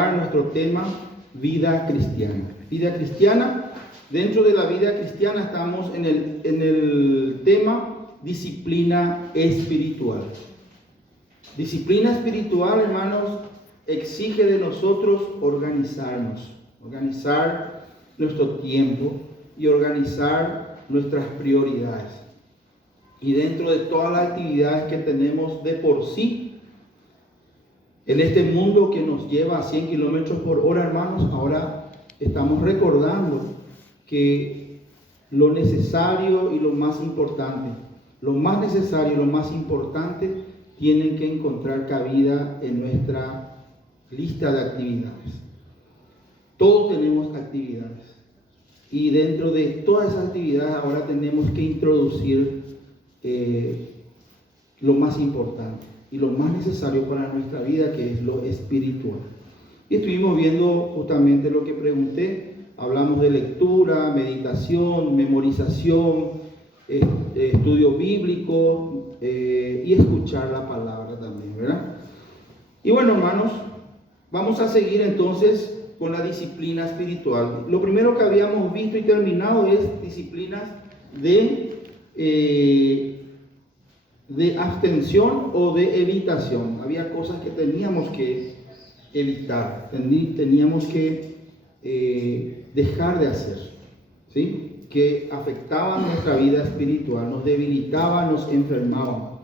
continuar nuestro tema, vida cristiana. Vida cristiana, dentro de la vida cristiana estamos en el tema disciplina espiritual. Disciplina espiritual, hermanos, exige de nosotros organizarnos, organizar nuestro tiempo y organizar nuestras prioridades. Y dentro de todas las actividades que tenemos de por sí, en este mundo que nos lleva a 100 kilómetros por hora, hermanos, ahora estamos recordando que lo necesario y lo más importante, lo más necesario y lo más importante tienen que encontrar cabida en nuestra lista de actividades. Todos tenemos actividades y dentro de todas esas actividades ahora tenemos que introducir lo más importante y lo más necesario para nuestra vida, que es lo espiritual. Y estuvimos viendo justamente lo que pregunté. Hablamos de lectura, meditación, memorización, estudio bíblico y escuchar la palabra también, ¿verdad? Y bueno, hermanos, vamos a seguir entonces con la disciplina espiritual. Lo primero que habíamos visto y terminado es disciplinas de abstención o de evitación. Había cosas que teníamos que evitar, teníamos que dejar de hacer, ¿sí? Que afectaban nuestra vida espiritual, nos debilitaban, nos enfermaban.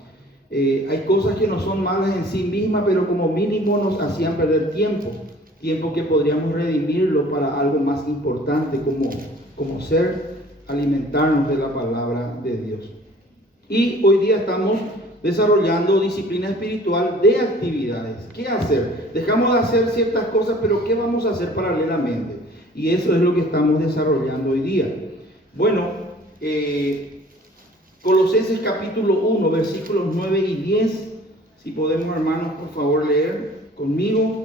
Hay cosas que no son malas en sí mismas, pero como mínimo nos hacían perder tiempo que podríamos redimirlo para algo más importante, como ser, alimentarnos de la palabra de Dios. Y hoy día estamos desarrollando disciplina espiritual de actividades. ¿Qué hacer? Dejamos de hacer ciertas cosas, pero ¿qué vamos a hacer paralelamente? Y eso es lo que estamos desarrollando hoy día. Bueno, Colosenses capítulo 1, versículos 9 y 10. Si podemos, hermanos, por favor, leer conmigo.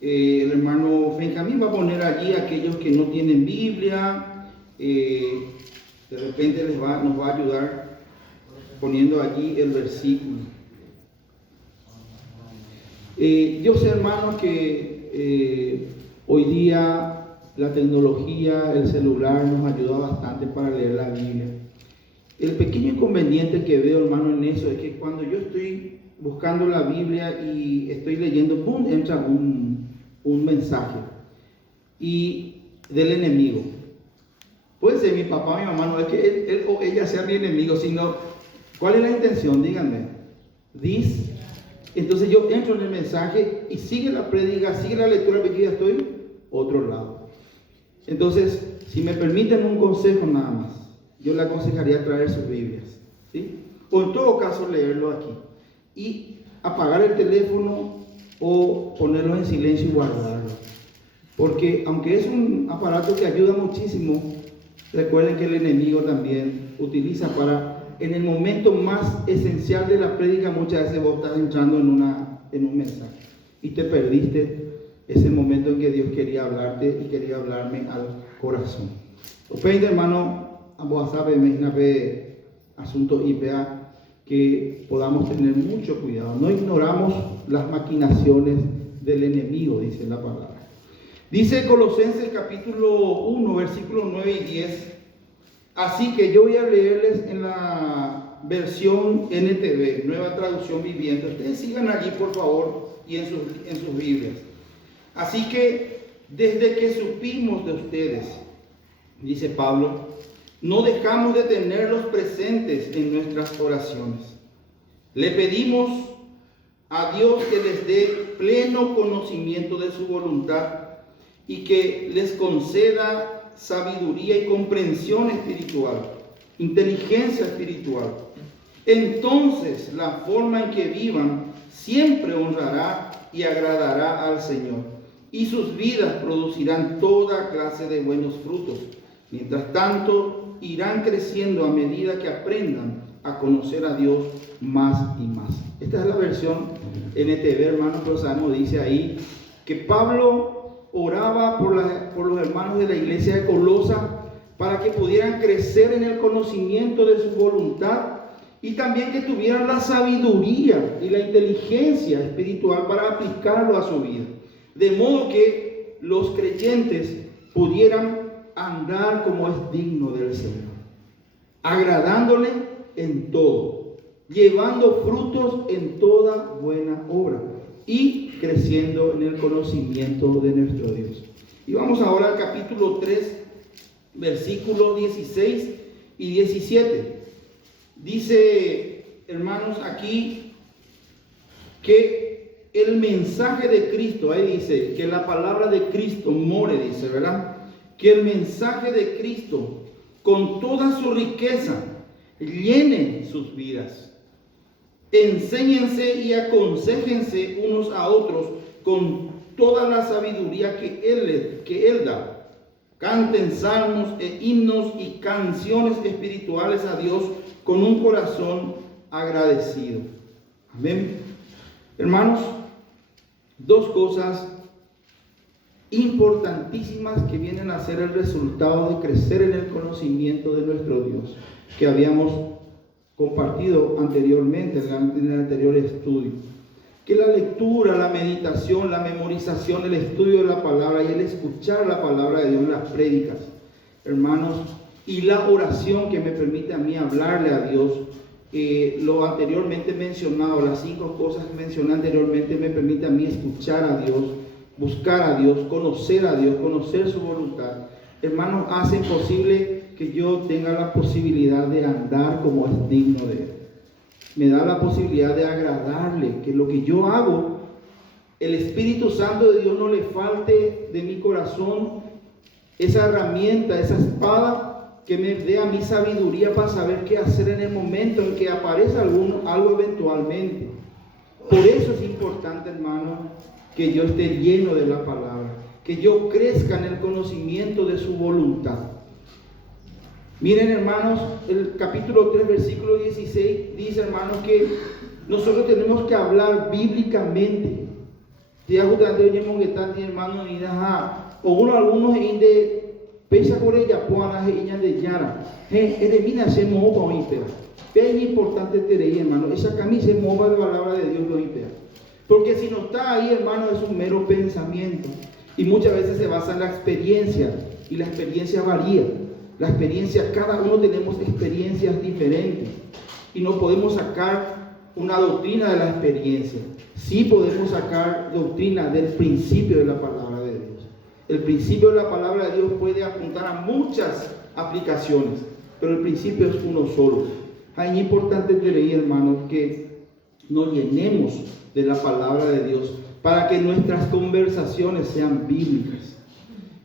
El hermano Benjamín va a poner allí a aquellos que no tienen Biblia. De repente nos va a ayudar poniendo allí el versículo. Yo sé, hermanos, que hoy día la tecnología, el celular nos ayuda bastante para leer la Biblia. El pequeño inconveniente que veo, hermano, en eso es que cuando yo estoy buscando la Biblia y estoy leyendo, ¡pum!, entra un mensaje y del enemigo. Puede ser mi papá o mi mamá, no es que él o ella sea mi enemigo, sino ¿cuál es la intención? Díganme. Entonces yo entro en el mensaje y sigue la prédica, sigue la lectura, porque ya estoy otro lado. Entonces, si me permiten un consejo nada más, yo le aconsejaría traer sus Biblias, ¿sí? O en todo caso leerlo aquí y apagar el teléfono o ponerlo en silencio y guardarlo. Porque aunque es un aparato que ayuda muchísimo, recuerden que el enemigo también utiliza en el momento más esencial de la prédica, muchas veces vos estás entrando en un mensaje y te perdiste ese momento en que Dios quería hablarte y quería hablarme al corazón. Opende, hermano, vos sabés, me asunto IPA, que podamos tener mucho cuidado. No ignoramos las maquinaciones del enemigo, dice la palabra. Dice Colosenses capítulo 1, versículos 9 y 10. Así que yo voy a leerles en la versión NTV, Nueva Traducción Viviente. Ustedes sigan allí, por favor, y en sus Biblias. Así que desde que supimos de ustedes, dice Pablo, no dejamos de tenerlos presentes en nuestras oraciones. Le pedimos a Dios que les dé pleno conocimiento de su voluntad y que les conceda sabiduría y comprensión espiritual, inteligencia espiritual. Entonces la forma en que vivan siempre honrará y agradará al Señor, y sus vidas producirán toda clase de buenos frutos. Mientras tanto, irán creciendo a medida que aprendan a conocer a Dios más y más. Esta es la versión NTV, hermanos, pero sabemos, dice ahí que Pablo oraba por los hermanos de la iglesia de Colosa para que pudieran crecer en el conocimiento de su voluntad y también que tuvieran la sabiduría y la inteligencia espiritual para aplicarlo a su vida. de modo que los creyentes pudieran andar como es digno del Señor, agradándole en todo, llevando frutos en toda buena obra y creciendo en el conocimiento de nuestro Dios. Y vamos ahora al capítulo 3, versículos 16 y 17. Dice, hermanos, aquí que el mensaje de Cristo, ahí dice que la palabra de Cristo more, dice, ¿verdad? Que el mensaje de Cristo con toda su riqueza llene sus vidas. Enséñense y aconséjense unos a otros con toda la sabiduría que Él da. Canten salmos e himnos y canciones espirituales a Dios con un corazón agradecido. Amén. Hermanos, dos cosas importantísimas que vienen a ser el resultado de crecer en el conocimiento de nuestro Dios, que habíamos compartido anteriormente en el anterior estudio. Que la lectura, la meditación, la memorización, el estudio de la palabra y el escuchar la palabra de Dios en las prédicas, hermanos, y la oración que me permite a mí hablarle a Dios, lo anteriormente mencionado, las 5 cosas que mencioné anteriormente, me permite a mí escuchar a Dios, buscar a Dios, conocer su voluntad. Hermanos, hacen posible que yo tenga la posibilidad de andar como es digno de Él. Me da la posibilidad de agradarle, que lo que yo hago, el Espíritu Santo de Dios no le falte de mi corazón esa herramienta, esa espada que me dé a mí sabiduría para saber qué hacer en el momento en que aparece algo eventualmente. Por eso es importante, hermano, que yo esté lleno de la palabra, que yo crezca en el conocimiento de su voluntad. Miren, hermanos, el capítulo 3, versículo 16 dice, hermanos, que nosotros tenemos que hablar bíblicamente. Ya justamente oye que están hermanos y o uno algunos de pesa por ella puana ella de yara. Elimina se mova o impera. Es importante tener, hermano, esa camisa se mova de palabra de Dios lo impera. Porque si no está ahí, hermano, es un mero pensamiento. Y muchas veces se basa en la experiencia. Y la experiencia varía. La experiencia, cada uno tenemos experiencias diferentes. Y no podemos sacar una doctrina de la experiencia. Sí podemos sacar doctrina del principio de la palabra de Dios. El principio de la palabra de Dios puede apuntar a muchas aplicaciones. Pero el principio es uno solo. Es importante leer, hermanos, que nos llenemos de la palabra de Dios para que nuestras conversaciones sean bíblicas.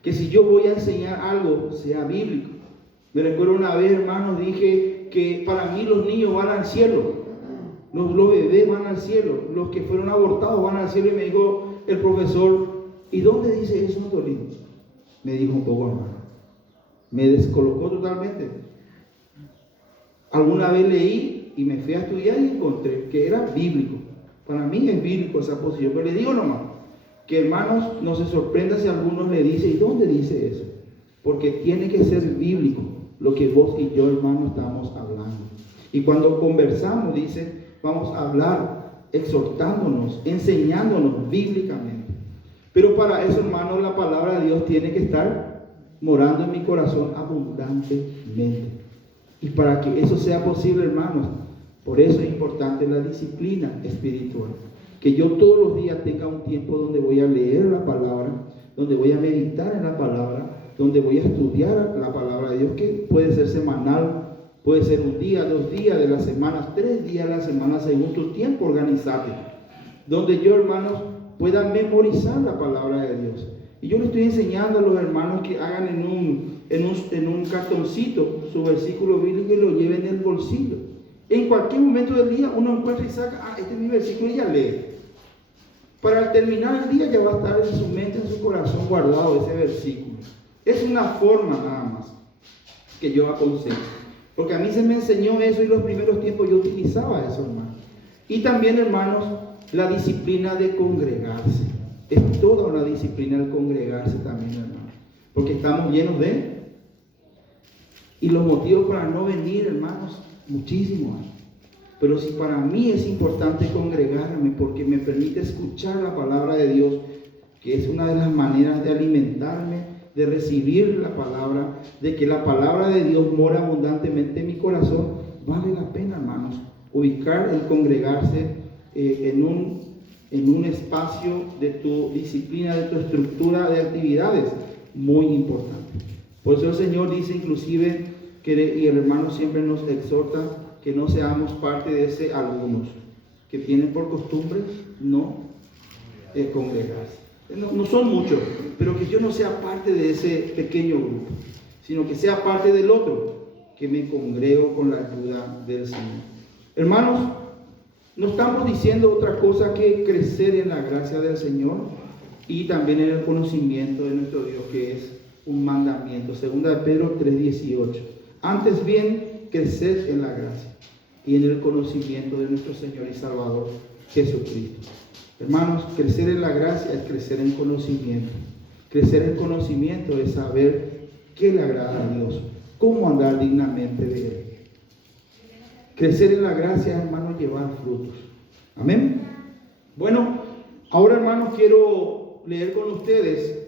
Que si yo voy a enseñar algo, sea bíblico. Me recuerdo una vez, hermanos, dije que para mí los niños van al cielo, los bebés van al cielo, los que fueron abortados van al cielo. Y me dijo el profesor, ¿y dónde dice eso, Torino? Me dijo un poco, hermano. Me descolocó totalmente. Alguna vez leí y me fui a estudiar y encontré que era bíblico. Para mí es bíblico esa posición, pero le digo nomás, que hermanos, no se sorprenda si algunos le dicen, ¿y dónde dice eso? Porque tiene que ser bíblico lo que vos y yo, hermanos, estamos hablando. Y cuando conversamos, dice, vamos a hablar exhortándonos, enseñándonos bíblicamente. Pero para eso, hermanos, la palabra de Dios tiene que estar morando en mi corazón abundantemente. Y para que eso sea posible, hermanos, por eso es importante la disciplina espiritual. Que yo todos los días tenga un tiempo donde voy a leer la palabra, donde voy a meditar en la palabra, donde voy a estudiar la palabra de Dios, que puede ser semanal, puede ser un día, 2 días de la semana, 3 días de la semana, según tu tiempo, organizate. Donde yo, hermanos, pueda memorizar la palabra de Dios. Y yo le estoy enseñando a los hermanos que hagan en un cartoncito su versículo bíblico y lo lleven en el bolsillo. En cualquier momento del día uno encuentra y saca, este es mi versículo, y ya lee. Para terminar el día ya va a estar en su mente, en su corazón guardado ese versículo. Es una forma nada más que yo aconsejo. Porque a mí se me enseñó eso y los primeros tiempos yo utilizaba eso, hermano. Y también, hermanos, la disciplina de congregarse. Es toda una disciplina el congregarse también, hermano. Porque estamos llenos de... Y los motivos para no venir, hermanos, muchísimos. Pero si para mí es importante congregarme porque me permite escuchar la palabra de Dios, que es una de las maneras de alimentarme, de recibir la palabra, de que la palabra de Dios mora abundantemente en mi corazón, vale la pena, hermanos, ubicar el congregarse en un espacio de tu disciplina, de tu estructura de actividades, muy importante. Por eso el Señor dice inclusive, y el hermano siempre nos exhorta, que no seamos parte de ese algunos, que tienen por costumbre no congregarse. No son muchos, pero que yo no sea parte de ese pequeño grupo, sino que sea parte del otro, que me congrego con la ayuda del Señor. Hermanos, no estamos diciendo otra cosa que crecer en la gracia del Señor y también en el conocimiento de nuestro Dios, que es un mandamiento. 2 de Pedro 3:18. Antes bien, crecer en la gracia y en el conocimiento de nuestro Señor y Salvador Jesucristo. Hermanos, crecer en la gracia es crecer en conocimiento. Crecer en conocimiento es saber qué le agrada a Dios, cómo andar dignamente de Él. Crecer en la gracia, hermanos, llevar frutos. Amén. Bueno, ahora, hermanos, quiero leer con ustedes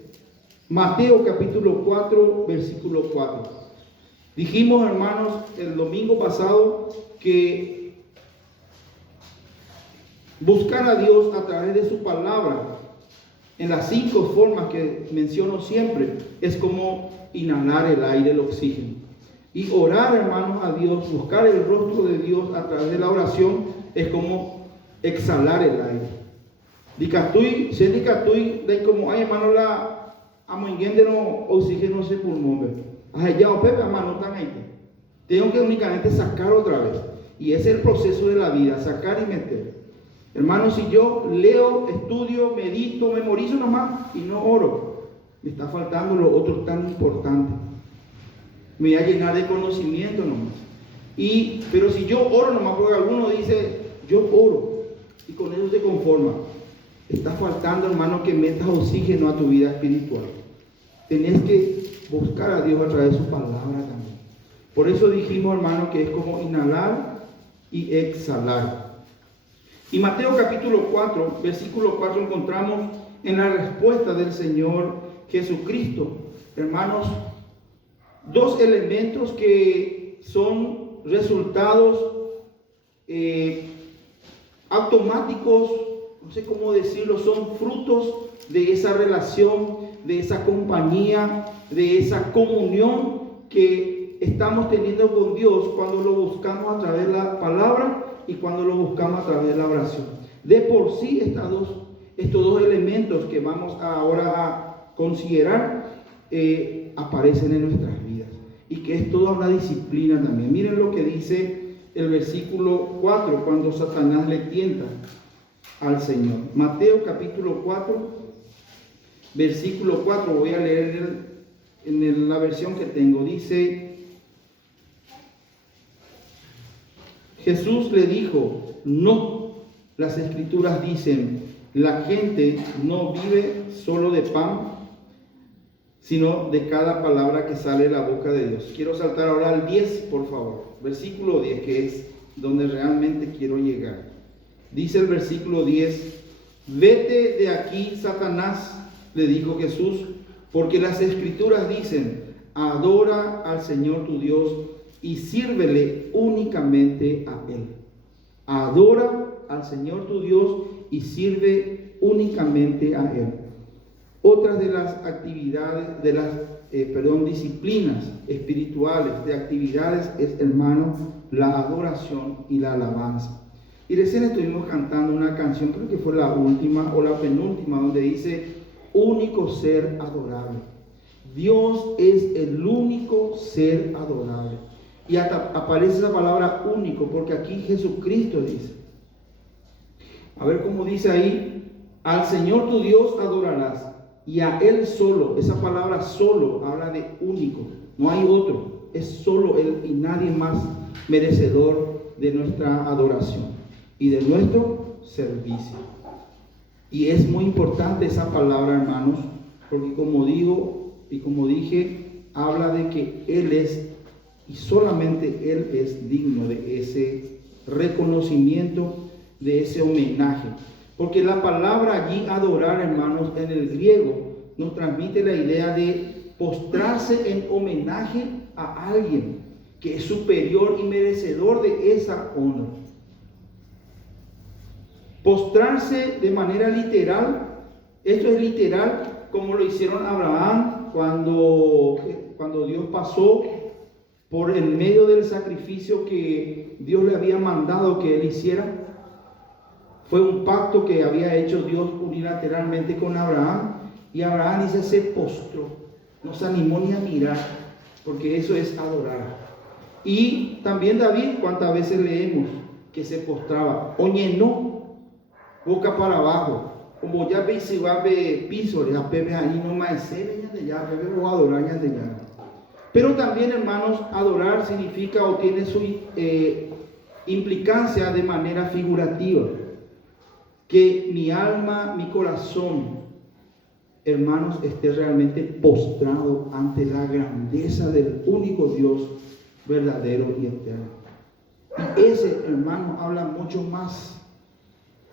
Mateo capítulo 4, versículo 4. Dijimos, hermanos, el domingo pasado que buscar a Dios a través de su palabra, en las 5 formas que menciono siempre, es como inhalar el aire, el oxígeno. Y orar, hermanos, a Dios, buscar el rostro de Dios a través de la oración, es como exhalar el aire. Dicatui, se dicatui, de como hay, hermano, la amoinguéndero oxígeno se pulmón. Ya, o pepe, hermano, tan ahí. Tengo que únicamente sacar otra vez. Y ese es el proceso de la vida, sacar y meter. Hermanos, si yo leo, estudio, medito, memorizo nomás y no oro, me está faltando lo otro tan importante. Me voy a llenar de conocimiento nomás. Pero si yo oro nomás, porque alguno dice, yo oro, y con eso se conforma. Está faltando, hermano, que metas oxígeno a tu vida espiritual. Tenés que buscar a Dios a través de su palabra también. Por eso dijimos, hermano, que es como inhalar y exhalar. Y Mateo capítulo 4, versículo 4, encontramos en la respuesta del Señor Jesucristo, hermanos, 2 elementos que son resultados automáticos, no sé cómo decirlo, son frutos de esa relación, de esa compañía, de esa comunión que estamos teniendo con Dios cuando lo buscamos a través de la palabra y cuando lo buscamos a través de la oración. De por sí, estos dos elementos que vamos ahora a considerar aparecen en nuestras vidas, y que es toda una disciplina también. Miren lo que dice el versículo 4 cuando Satanás le tienta al Señor. Mateo capítulo 4, versículo 4, voy a leer en la versión que tengo. Dice: Jesús le dijo, no, las escrituras dicen, la gente no vive solo de pan, sino de cada palabra que sale de la boca de Dios. Quiero saltar ahora al 10, por favor. Versículo 10, que es donde realmente quiero llegar. Dice el versículo 10, vete de aquí, Satanás, le dijo Jesús, porque las escrituras dicen, adora al Señor tu Dios y sírvele únicamente a Él. Adora al Señor tu Dios y sirve únicamente a Él. Otras de las actividades, de las disciplinas espirituales, de actividades, es, hermano, la adoración y la alabanza. Y recién estuvimos cantando una canción, creo que fue la última o la penúltima, donde dice, único ser adorable. Dios es el único ser adorable. Y hasta aparece la palabra único, porque aquí Jesucristo dice. A ver cómo dice ahí, al Señor tu Dios adorarás, y a Él solo. Esa palabra solo habla de único, no hay otro, es solo Él y nadie más merecedor de nuestra adoración y de nuestro servicio. Y es muy importante esa palabra, hermanos, porque como digo y como dije, habla de que Él es, y solamente Él es digno de ese reconocimiento, de ese homenaje. Porque la palabra allí adorar, hermanos, en el griego nos transmite la idea de postrarse en homenaje a alguien que es superior y merecedor de esa honra. Postrarse de manera literal, esto es literal como lo hicieron Abraham cuando Dios pasó por el medio del sacrificio que Dios le había mandado que él hiciera. Fue un pacto que había hecho Dios unilateralmente con Abraham, y Abraham dice, se postró, no se animó ni a mirar, porque eso es adorar. Y también David, ¿cuántas veces leemos que se postraba? Oñenó, boca para abajo, como ya ve si va a ver piso, ya bebe ahí no más se de ya bebe o adorar ya de ya. Pero también, hermanos, adorar significa o tiene su implicancia de manera figurativa. Que mi alma, mi corazón, hermanos, esté realmente postrado ante la grandeza del único Dios verdadero y eterno. Y ese, hermano, habla mucho más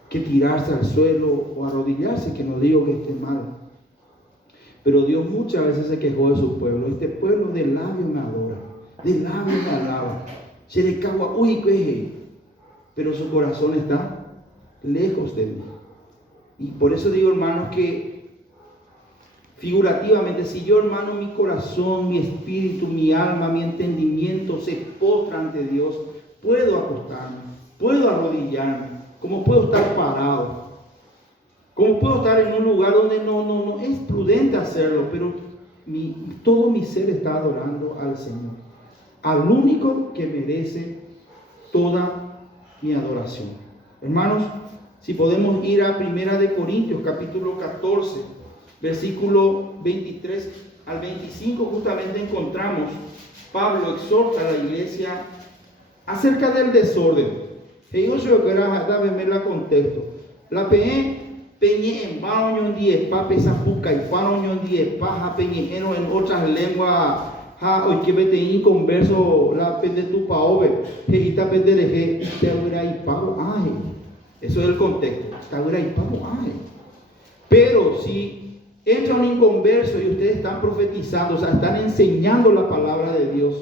que tirarse al suelo o arrodillarse, que no digo que esté mal. Pero Dios muchas veces se quejó de su pueblo. Este pueblo de labio me adora, de labio me alaba. Se le cagua, uy, queje. Pero su corazón está lejos de mí. Y por eso digo, hermanos, que figurativamente, si yo, hermano, mi corazón, mi espíritu, mi alma, mi entendimiento se postra ante Dios, puedo acostarme, puedo arrodillarme, como puedo estar parado, como puedo estar en un lugar donde no es prudente hacerlo, pero todo mi ser está adorando al Señor, al único que merece toda mi adoración. Hermanos, si podemos ir a 1 Corintios capítulo 14, versículo 23 al 25, justamente encontramos, Pablo exhorta a la iglesia acerca del desorden. Y yo creo que era verme contexto. La peñé en baño en 10 papes apuca y baño en 10 paja peñejeno en otras lenguas. Hoy que vete inconverso la pende tu paove, hejita pendereje, te hubiera y pago aje. Eso es el contexto. Te hubiera y pago aje. Pero si entra un inconverso y ustedes están profetizando, o sea, están enseñando la palabra de Dios,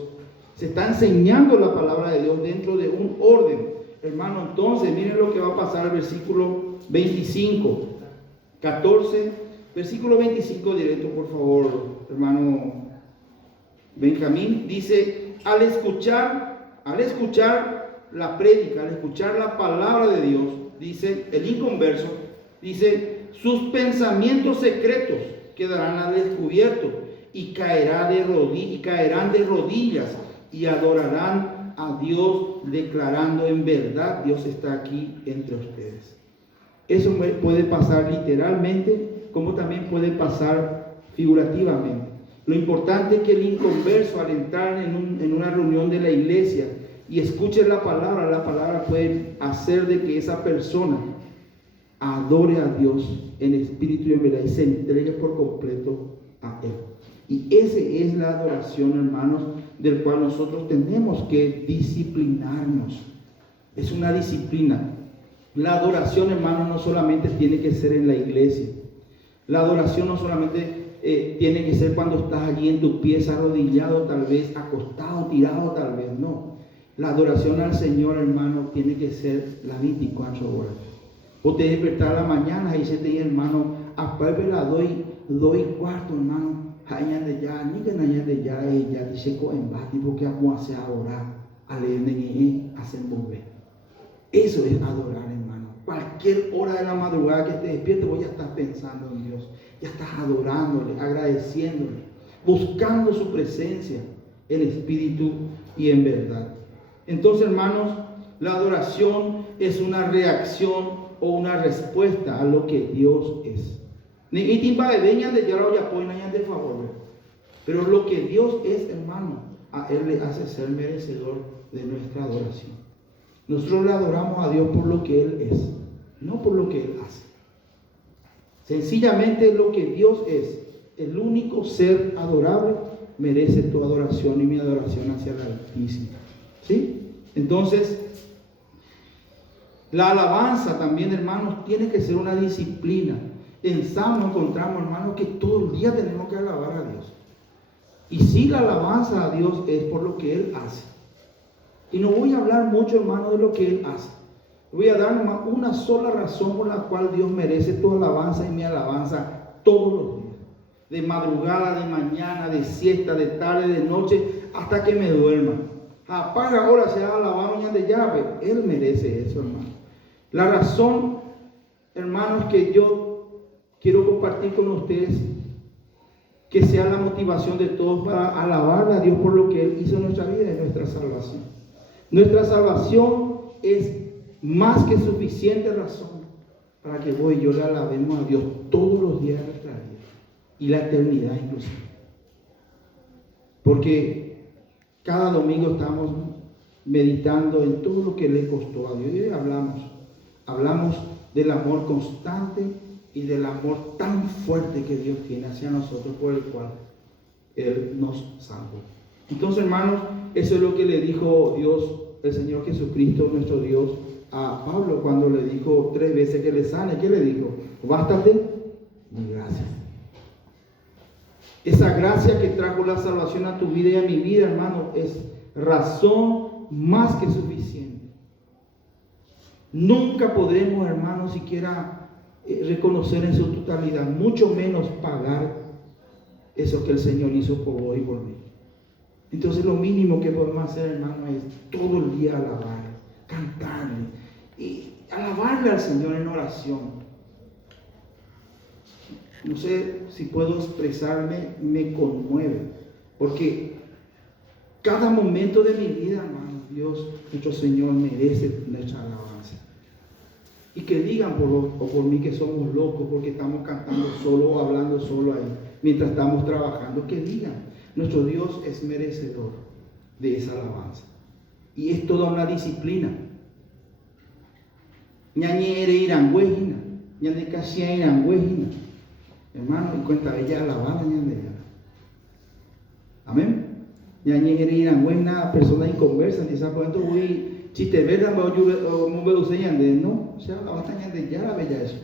se está enseñando la palabra de Dios dentro de un orden, hermano, entonces miren lo que va a pasar al versículo 25, 14, versículo 25 directo, por favor, hermano Benjamín. Dice, al escuchar la prédica, al escuchar la palabra de Dios, dice el inconverso, dice, sus pensamientos secretos quedarán al descubierto y caerán de rodillas y adorarán a Dios, declarando en verdad, Dios está aquí entre ustedes. Eso puede pasar literalmente, como también puede pasar figurativamente. Lo importante es que el inconverso, al entrar en una reunión de la iglesia y escuche la palabra puede hacer de que esa persona adore a Dios en espíritu y en verdad y se entregue por completo a Él. Y esa es la adoración, hermanos, del cual nosotros tenemos que disciplinarnos. Es una disciplina. La adoración, hermanos, no solamente tiene que ser en la iglesia. La adoración no solamente tiene que ser cuando estás allí en tu pieza arrodillado, tal vez acostado, tirado, tal vez no. La adoración al Señor, hermano, tiene que ser la 24 horas. Vos te despertar a la mañana y se te dice, hermano, a Pepe la doy cuarto, hermano. Hayan de ya, ni que nayan de ya dice en bati porque vamos a hacer adorar, a leer de hacen volver. Eso es adorar, hermano. Cualquier hora de la madrugada que te despiertes, vos ya estás pensando en Dios, ya estás adorándole, agradeciéndole, buscando su presencia en espíritu y en verdad. Entonces, hermanos, la adoración es una reacción o una respuesta a lo que Dios es. Pero lo que Dios es, hermano, a Él le hace ser merecedor de nuestra adoración. Nosotros le adoramos a Dios por lo que Él es, no por lo que Él hace. Sencillamente lo que Dios es, el único ser adorable, merece tu adoración y mi adoración hacia el Altísimo. ¿Sí? Entonces, La alabanza también, hermanos, tiene que ser una disciplina. En Salmo encontramos, hermanos, que todo el día tenemos que alabar a Dios. Y si la alabanza a Dios es por lo que Él hace. Y no voy a hablar mucho, hermano, de lo que Él hace. Voy a dar nomás una sola razón por la cual Dios merece tu alabanza y mi alabanza todos los días. De madrugada, de mañana, de siesta, de tarde, de noche, hasta que me duerma. Apaga ahora, se ha alabado mañana de llave. Él merece eso, hermano. La razón, hermanos, que yo quiero compartir con ustedes, que sea la motivación de todos para alabarle a Dios por lo que Él hizo en nuestra vida y nuestra salvación. Nuestra salvación es más que suficiente razón para que vos y yo le alabemos a Dios todos los días de nuestra vida y la eternidad inclusive. Porque cada domingo estamos meditando en todo lo que le costó a Dios. Y hoy hablamos del amor constante y del amor tan fuerte que Dios tiene hacia nosotros, por el cual Él nos salvó. Entonces, hermanos, eso es lo que le dijo Dios, el Señor Jesucristo, nuestro Dios, a Pablo cuando le dijo 3 veces que le sane. ¿Qué le dijo? Bástate mi gracia. Esa gracia que trajo la salvación a tu vida y a mi vida, hermano, es razón más que suficiente. Nunca podremos, hermano, siquiera reconocer en su totalidad, mucho menos pagar eso que el Señor hizo por vos y por mí. Entonces lo mínimo que podemos hacer, hermano, es todo el día alabar, cantarle y alabarle al Señor en oración. No sé si puedo expresarme, me conmueve, porque cada momento de mi vida, hermano, Dios, nuestro Señor, merece nuestra alabanza. Y que digan por mí que somos locos porque estamos cantando solo o hablando solo ahí, mientras estamos trabajando, que digan, nuestro Dios es merecedor de esa alabanza. Y es toda una disciplina. Hermano, y cuenta ella alabar amén. Una persona inconversa, quizás por ejemplo, si te ves, no, o sea, ya la bella eso.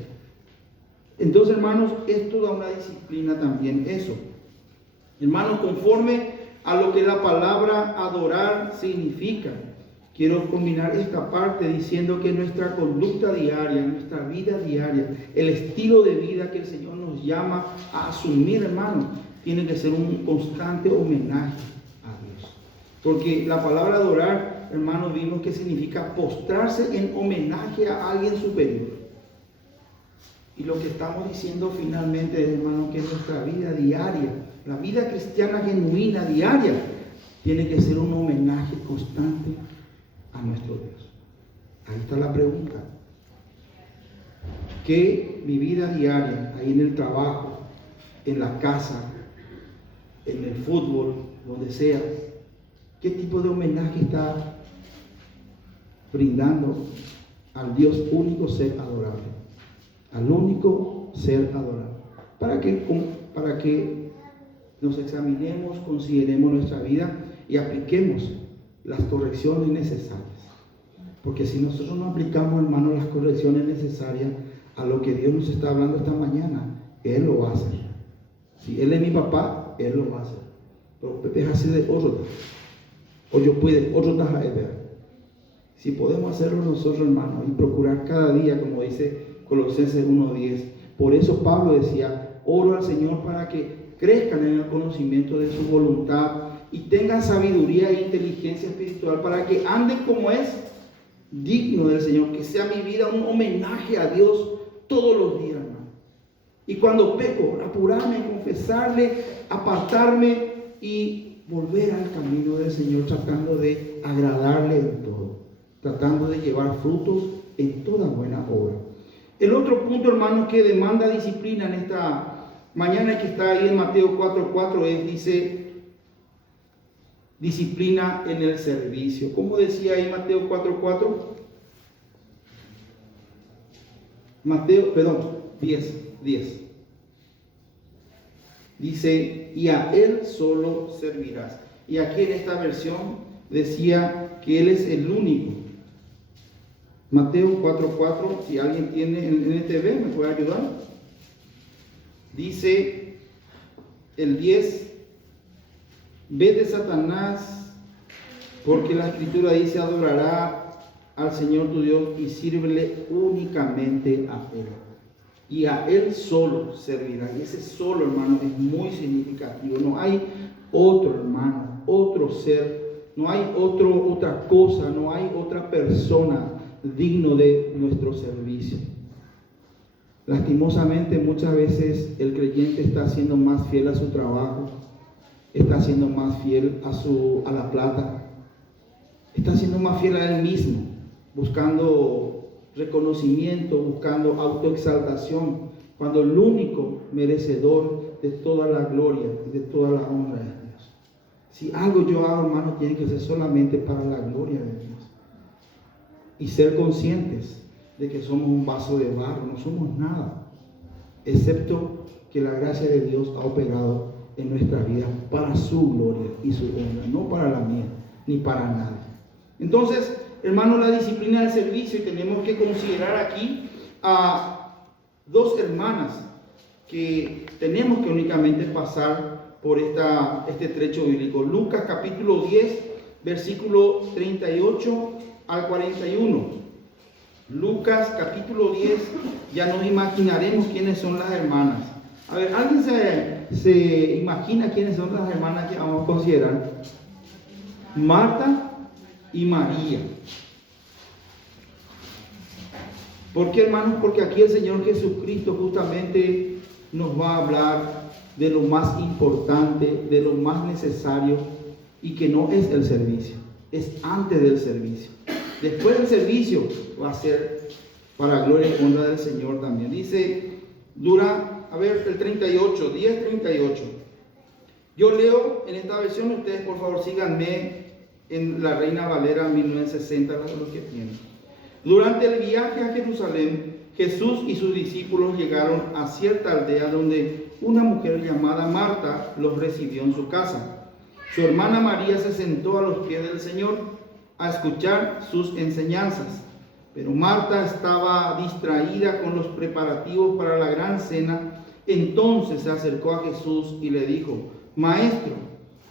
Entonces, hermanos, es toda una disciplina también eso. Hermanos, conforme a lo que la palabra adorar significa, quiero combinar esta parte diciendo que nuestra conducta diaria, nuestra vida diaria, el estilo de vida que el Señor nos llama a asumir, hermanos, tiene que ser un constante homenaje a Dios. Porque la palabra adorar, hermanos, vimos que significa postrarse en homenaje a alguien superior. Y lo que estamos diciendo finalmente es, hermano, que nuestra vida diaria, la vida cristiana genuina diaria, tiene que ser un homenaje constante a nuestro Dios. Ahí está la pregunta. ¿Qué mi vida diaria, ahí en el trabajo, en la casa, en el fútbol, donde sea, qué tipo de homenaje está brindando al Dios único ser adorable? Al único ser adorable. Para que nos examinemos, consideremos nuestra vida y apliquemos las correcciones necesarias. Porque si nosotros no aplicamos, hermano, las correcciones necesarias a lo que Dios nos está hablando esta mañana, Él lo va a hacer. Si Él es mi papá, Él lo va a hacer. Pero es así de otro. O yo puedo, otro taja de ver. Si podemos hacerlo nosotros, hermano, y procurar cada día, como dice Colosenses 1:10. Por eso Pablo decía, oro al Señor para que crezcan en el conocimiento de su voluntad y tengan sabiduría e inteligencia espiritual para que anden como es digno del Señor, que sea mi vida un homenaje a Dios todos los días, hermano. Y cuando peco, apurarme, confesarle, apartarme y volver al camino del Señor, tratando de agradarle en todo, tratando de llevar frutos en toda buena obra. El otro punto, hermano, que demanda disciplina en esta mañana, que está ahí en Mateo 4:4, dice disciplina en el servicio. ¿Cómo decía ahí Mateo 4:4? Mateo, perdón, 10. Dice, y a Él solo servirás. Y aquí en esta versión decía que Él es el único Mateo 4:4, si alguien tiene en NTV, ¿me puede ayudar? Dice el 10, vete Satanás, porque la Escritura dice, adorará al Señor tu Dios y sírvele únicamente a Él. Y a Él solo servirá. Y ese solo, hermano, es muy significativo. No hay otro hermano, otro ser, no hay otra cosa, no hay otra persona digno de nuestro servicio. Lastimosamente, muchas veces el creyente está siendo más fiel a su trabajo, está siendo más fiel a la plata, está siendo más fiel a él mismo, buscando reconocimiento, buscando autoexaltación, cuando el único merecedor de toda la gloria y de toda la honra es Dios. Si algo yo hago, hermano, tiene que ser solamente para la gloria de Dios. Y ser conscientes de que somos un vaso de barro, no somos nada, excepto que la gracia de Dios ha operado en nuestra vida para su gloria y su honra, no para la mía, ni para nadie. Entonces, hermano, la disciplina del servicio, y tenemos que considerar aquí a dos hermanas que tenemos que únicamente pasar por este trecho bíblico. Lucas capítulo 10, versículo 38 al 41. Lucas capítulo 10, ya nos imaginaremos quiénes son las hermanas. A ver, ¿alguien se imagina quiénes son las hermanas que vamos a considerar? Marta y María. ¿Por qué, hermanos? Porque aquí el Señor Jesucristo justamente nos va a hablar de lo más importante, de lo más necesario, y que no es el servicio, es antes del servicio. Después del servicio va a ser para gloria y honra del Señor también. Dice, el 38, 10:38. Yo leo en esta versión, ustedes por favor síganme en la Reina Valera 1960, los que tienen. Durante el viaje a Jerusalén, Jesús y sus discípulos llegaron a cierta aldea donde una mujer llamada Marta los recibió en su casa. Su hermana María se sentó a los pies del Señor a escuchar sus enseñanzas, pero Marta estaba distraída con los preparativos para la gran cena. Entonces se acercó a Jesús y le dijo, Maestro,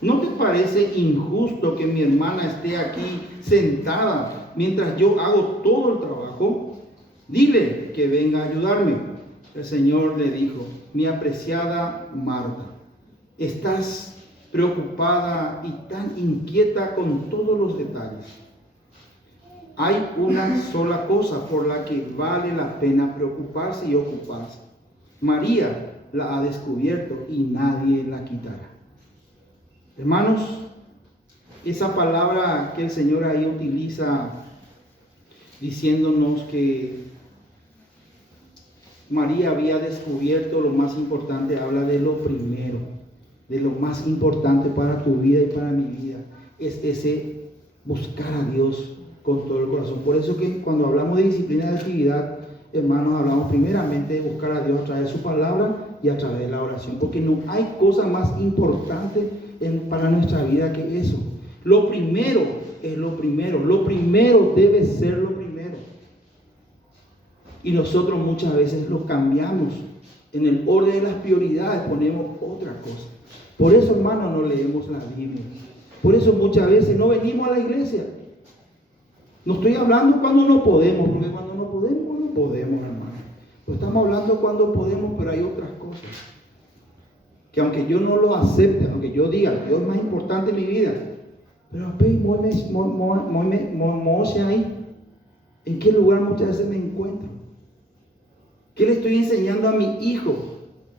¿no te parece injusto que mi hermana esté aquí sentada mientras yo hago todo el trabajo? Dile que venga a ayudarme. El Señor le dijo, mi apreciada Marta, estás preocupada y tan inquieta con todos los detalles. Hay una sola cosa por la que vale la pena preocuparse y ocuparse. María la ha descubierto y nadie la quitará. Hermanos, esa palabra que el Señor ahí utiliza diciéndonos que María había descubierto lo más importante, habla de lo primero, de lo más importante para tu vida y para mi vida, es ese buscar a Dios con todo el corazón. Por eso que cuando hablamos de disciplina de actividad, hermanos, hablamos primeramente de buscar a Dios a través de su palabra y a través de la oración, porque no hay cosa más importante para nuestra vida que eso. Lo primero es lo primero debe ser lo primero. Y nosotros muchas veces lo cambiamos. En el orden de las prioridades ponemos otra cosa. Por eso, hermanos, no leemos la Biblia. Por eso muchas veces no venimos a la iglesia. No estoy hablando cuando no podemos, porque cuando no podemos, hermano. Pues estamos hablando cuando podemos, pero hay otras cosas. Que aunque yo no lo acepte, aunque yo diga, Dios es más importante en mi vida, pero ¿en qué lugar muchas veces me encuentro? ¿Qué le estoy enseñando a mi hijo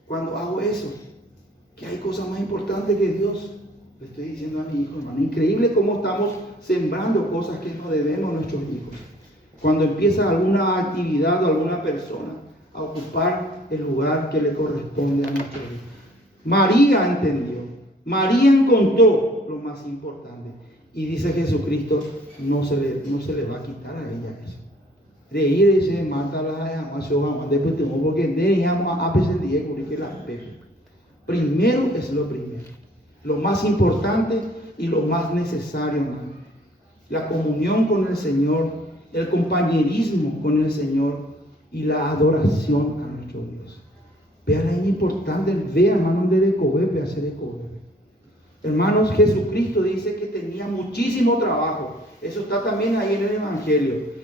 cuando hago eso? Que hay cosas más importantes que Dios. Le estoy diciendo a mi hijo, hermano. Increíble cómo estamos sembrando cosas que no debemos a nuestros hijos. Cuando empieza alguna actividad o alguna persona a ocupar el lugar que le corresponde a nuestro hijo. María entendió. María encontró lo más importante. Y dice Jesucristo, no se le va a quitar a ella eso. Primero es lo primero, lo más importante y lo más necesario, hermano. La comunión con el Señor el compañerismo con el Señor y la adoración a nuestro Dios. Vean, es importante, vean, hermanos, de Decobebe, hacer Decobebe. Hermanos, Jesucristo dice que tenía muchísimo trabajo. Eso está también ahí en el Evangelio.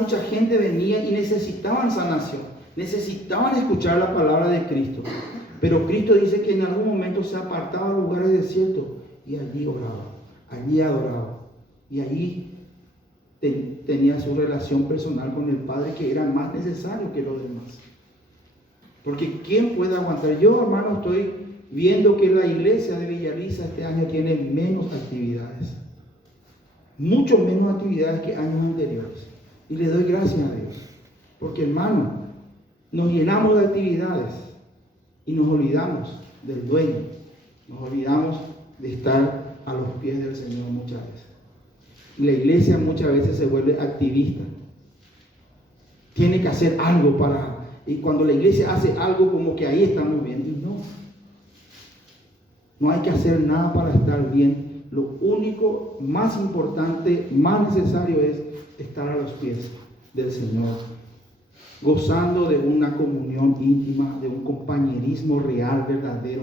Mucha gente venía y necesitaban sanación, necesitaban escuchar la palabra de Cristo. Pero Cristo dice que en algún momento se apartaba a lugares desiertos y allí oraba, allí adoraba. Y allí tenía su relación personal con el Padre, que era más necesario que los demás. Porque ¿quién puede aguantar? Yo, hermano, estoy viendo que la iglesia de Villaliza este año tiene menos actividades. Mucho menos actividades que años anteriores. Y le doy gracias a Dios. Porque, hermano, nos llenamos de actividades y nos olvidamos del dueño. Nos olvidamos de estar a los pies del Señor muchas veces. Y la iglesia muchas veces se vuelve activista. Tiene que hacer algo para... Y cuando la iglesia hace algo, como que ahí estamos bien. Y no. No hay que hacer nada para estar bien. Lo único más importante, más necesario es estar a los pies del Señor, gozando de una comunión íntima, de un compañerismo real, verdadero,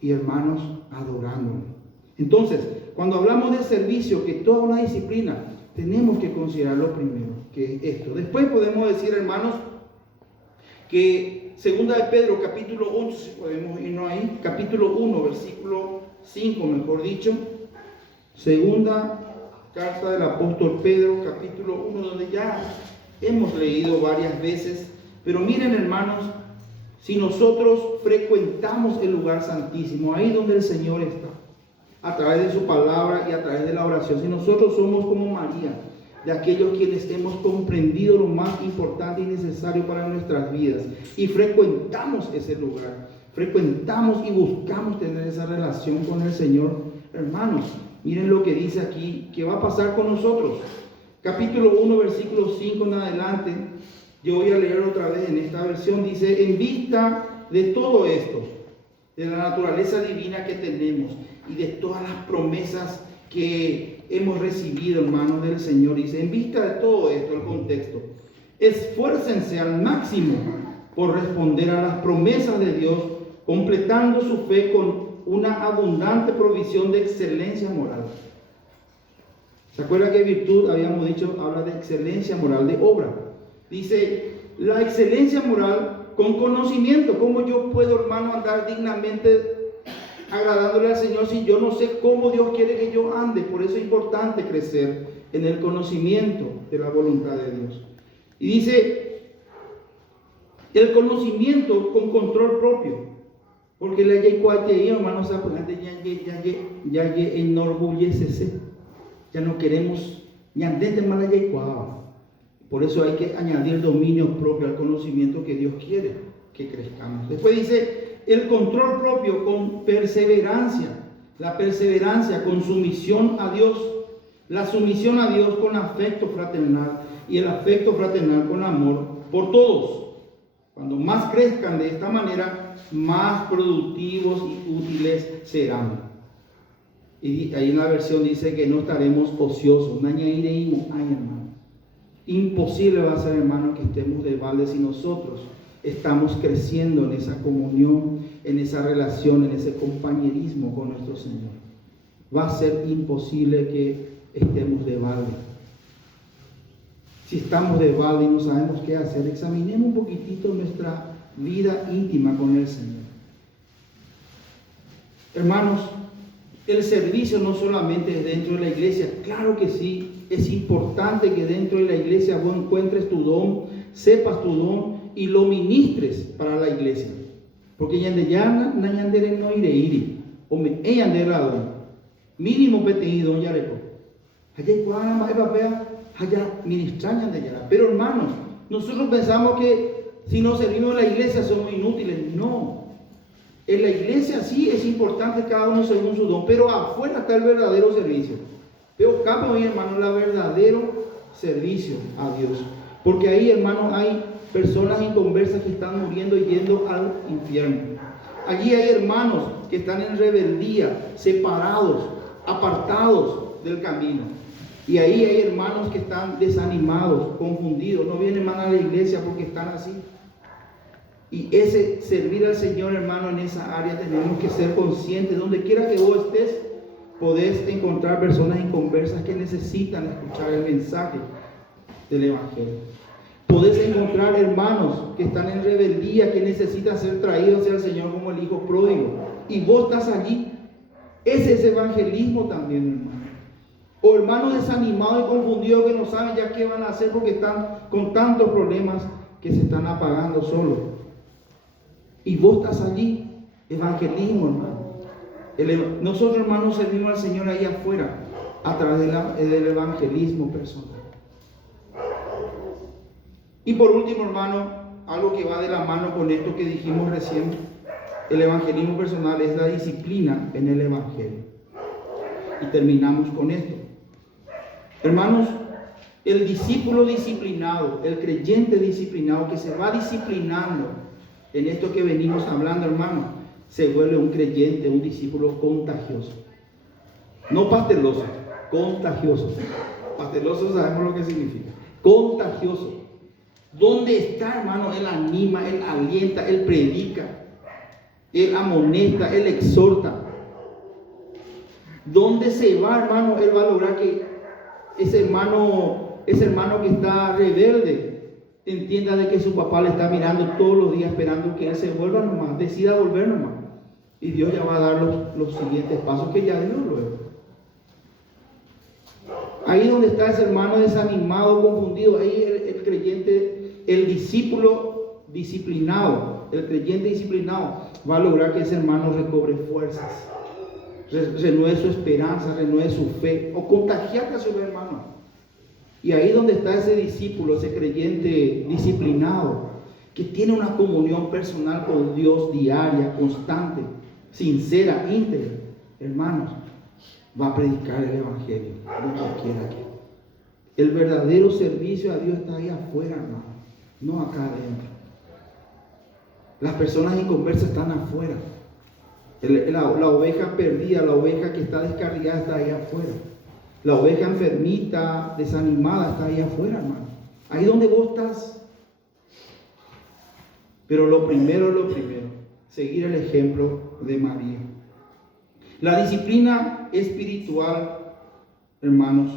y hermanos, adorándolo. Entonces, cuando hablamos de servicio, que toda una disciplina, tenemos que considerar lo primero, que es esto. Después podemos decir, hermanos, que segunda de Pedro, capítulo 11, si podemos irnos ahí, capítulo 1, versículo 5, mejor dicho. Segunda carta del apóstol Pedro, capítulo 1, donde ya hemos leído varias veces. Pero miren, hermanos, si nosotros frecuentamos el lugar santísimo, ahí donde el Señor está, a través de su palabra y a través de la oración, si nosotros somos como María, de aquellos quienes hemos comprendido lo más importante y necesario para nuestras vidas, y frecuentamos ese lugar, frecuentamos y buscamos tener esa relación con el Señor, hermanos, miren lo que dice aquí, que va a pasar con nosotros. Capítulo 1, versículo 5 en adelante, yo voy a leer otra vez en esta versión, dice, en vista de todo esto, de la naturaleza divina que tenemos y de todas las promesas que hemos recibido, hermanos, del Señor, dice, en vista de todo esto, el contexto, esfuércense al máximo por responder a las promesas de Dios, completando su fe con una abundante provisión de excelencia moral. ¿Se acuerda que virtud, habíamos dicho, habla de excelencia moral, de obra? Dice, la excelencia moral con conocimiento. ¿Cómo yo puedo, hermano, andar dignamente agradándole al Señor si yo no sé cómo Dios quiere que yo ande? Por eso es importante crecer en el conocimiento de la voluntad de Dios. Y dice, el conocimiento con control propio. Porque la yecuate, hermanos, ya enorgullecese. Ya no queremos ni andar de mala yecuaba. Por eso hay que añadir dominio propio al conocimiento que Dios quiere que crezcamos. Después dice, el control propio con perseverancia. La perseverancia con sumisión a Dios. La sumisión a Dios con afecto fraternal. Y el afecto fraternal con amor por todos. Cuando más crezcan de esta manera, más productivos y útiles serán. Y ahí en la versión dice que no estaremos ociosos. Hermano. Imposible va a ser, hermano, que estemos de balde si nosotros estamos creciendo en esa comunión, en esa relación, en ese compañerismo con nuestro Señor. Va a ser imposible que estemos de balde. Si estamos de balde y no sabemos qué hacer, examinemos un poquitito nuestra vida íntima con el Señor. Hermanos, el servicio no solamente es dentro de la iglesia. Claro que sí, es importante que dentro de la iglesia vos encuentres tu don, sepas tu don y lo ministres para la iglesia. Porque yandeyana, nayandere no iré iri, o me eyandere la don. Mínimo PTI don yareco. Allá cuadra más papea, allá ministran yandeyana. Pero hermanos, nosotros pensamos que si no servimos en la iglesia somos inútiles. No. En la iglesia sí es importante cada uno según su don, pero afuera está el verdadero servicio. Pero acá, mi hermano, el verdadero servicio a Dios. Porque ahí, hermano, hay personas inconversas que están muriendo y yendo al infierno. Allí hay hermanos que están en rebeldía, separados, apartados del camino. Y ahí hay hermanos que están desanimados, confundidos, no vienen más a la iglesia porque están así. Y ese servir al Señor, hermano, en esa área tenemos que ser conscientes. Donde quiera que vos estés, podés encontrar personas inconversas que necesitan escuchar el mensaje del Evangelio. Podés encontrar hermanos que están en rebeldía, que necesitan ser traídos hacia el Señor como el hijo pródigo. Y vos estás allí. Ese es evangelismo también, hermano. O hermanos desanimados y confundidos que no saben ya qué van a hacer porque están con tantos problemas que se están apagando solos. Y vos estás allí. Evangelismo, hermano. Nosotros, hermanos, servimos al Señor ahí afuera a través del evangelismo personal. Y por último, hermano, algo que va de la mano con esto que dijimos recién, el evangelismo personal es la disciplina en el evangelio. Y terminamos con esto. Hermanos, el discípulo disciplinado, el creyente disciplinado que se va disciplinando en esto que venimos hablando, hermano, se vuelve un creyente, un discípulo contagioso. No pasteloso, contagioso. Pasteloso sabemos lo que significa. Contagioso. ¿Dónde está, hermano? Él anima, él alienta, él predica, él amonesta, él exhorta. ¿Dónde se va, hermano? Él va a lograr que ese hermano que está rebelde entienda de que su papá le está mirando todos los días esperando que él se vuelva nomás, decida volver nomás. Y Dios ya va a dar los siguientes pasos que ya dio luego. Ahí donde está ese hermano desanimado, confundido, ahí el creyente, el discípulo disciplinado, el creyente disciplinado va a lograr que ese hermano recobre fuerzas, renueve su esperanza, renueve su fe, o contagiar a su hermano. Y ahí donde está ese discípulo, ese creyente disciplinado, que tiene una comunión personal con Dios diaria, constante, sincera, íntegra, hermanos, va a predicar el evangelio donde quiera que. El verdadero servicio a Dios está ahí afuera, hermano, no acá adentro. Las personas inconversas están afuera. La oveja perdida, la oveja que está descarriada está ahí afuera. La oveja enfermita, desanimada está ahí afuera, hermano. Ahí donde vos estás. Pero lo primero, seguir el ejemplo de María. La disciplina espiritual, hermanos,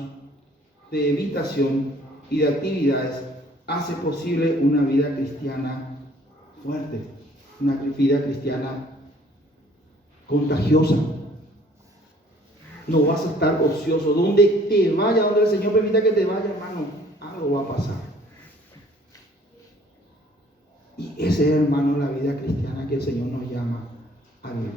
de evitación y de actividades hace posible una vida cristiana fuerte, una vida cristiana contagiosa. No vas a estar ocioso. Donde te vaya, donde el Señor permita que te vaya, hermano, algo va a pasar. Y esa es, hermano, la vida cristiana que el Señor nos llama a vivir.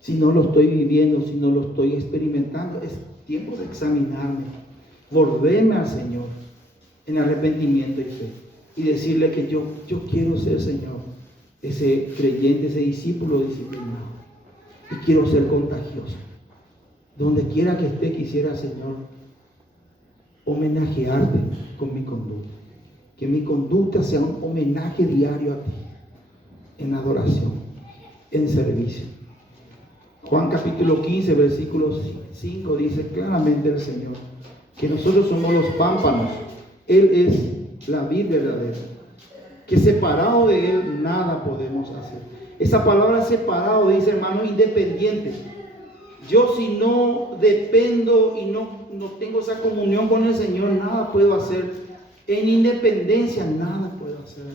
Si no lo estoy viviendo, si no lo estoy experimentando, es tiempo de examinarme, volverme al Señor en arrepentimiento y fe y decirle que yo quiero ser, Señor, ese creyente, ese discípulo disciplinado, y quiero ser contagioso. Donde quiera que esté, quisiera, Señor, homenajearte con mi conducta. Que mi conducta sea un homenaje diario a ti, en adoración, en servicio. Juan capítulo 15, versículo 5 dice claramente el Señor que nosotros somos los pámpanos, Él es la vid verdadera, que separado de Él nada podemos hacer. Esa palabra separado dice, hermano, independiente. Yo si no dependo y no tengo esa comunión con el Señor, nada puedo hacer. En independencia nada puedo hacer.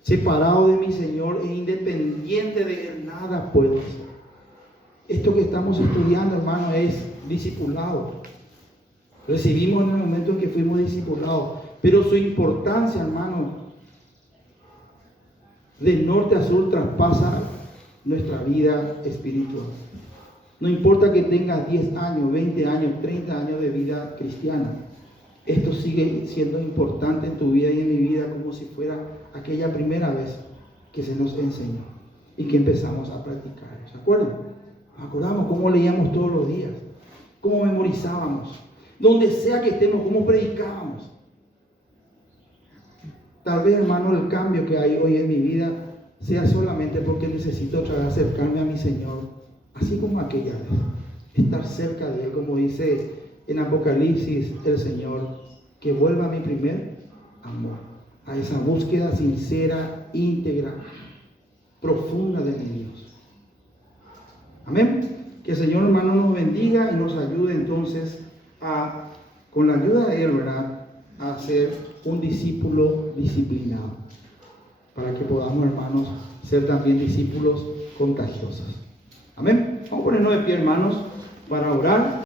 Separado de mi Señor e independiente de Él, nada puedo hacer. Esto que estamos estudiando, hermano, es discipulado. Recibimos en el momento en que fuimos discipulados. Pero su importancia, hermano, de norte a sur traspasa nuestra vida espiritual. No importa que tengas 10 años, 20 años, 30 años de vida cristiana. Esto sigue siendo importante en tu vida y en mi vida como si fuera aquella primera vez que se nos enseñó y que empezamos a practicar. ¿Se acuerdan? Nos acordamos cómo leíamos todos los días, cómo memorizábamos, donde sea que estemos, cómo predicábamos. Tal vez, hermano, el cambio que hay hoy en mi vida sea solamente porque necesito otra vez acercarme a mi Señor, así como aquella vez. estar cerca de Él, como dice en Apocalipsis el Señor, que vuelva a mi primer amor, a esa búsqueda sincera, íntegra, profunda de mi Dios. Amén. Que el Señor, hermano, nos bendiga y nos ayude entonces a, con la ayuda de Él, ¿verdad?, a ser un discípulo disciplinado, para que podamos, hermanos, ser también discípulos contagiosos. Amén. Vamos a ponernos de pie, hermanos, para orar.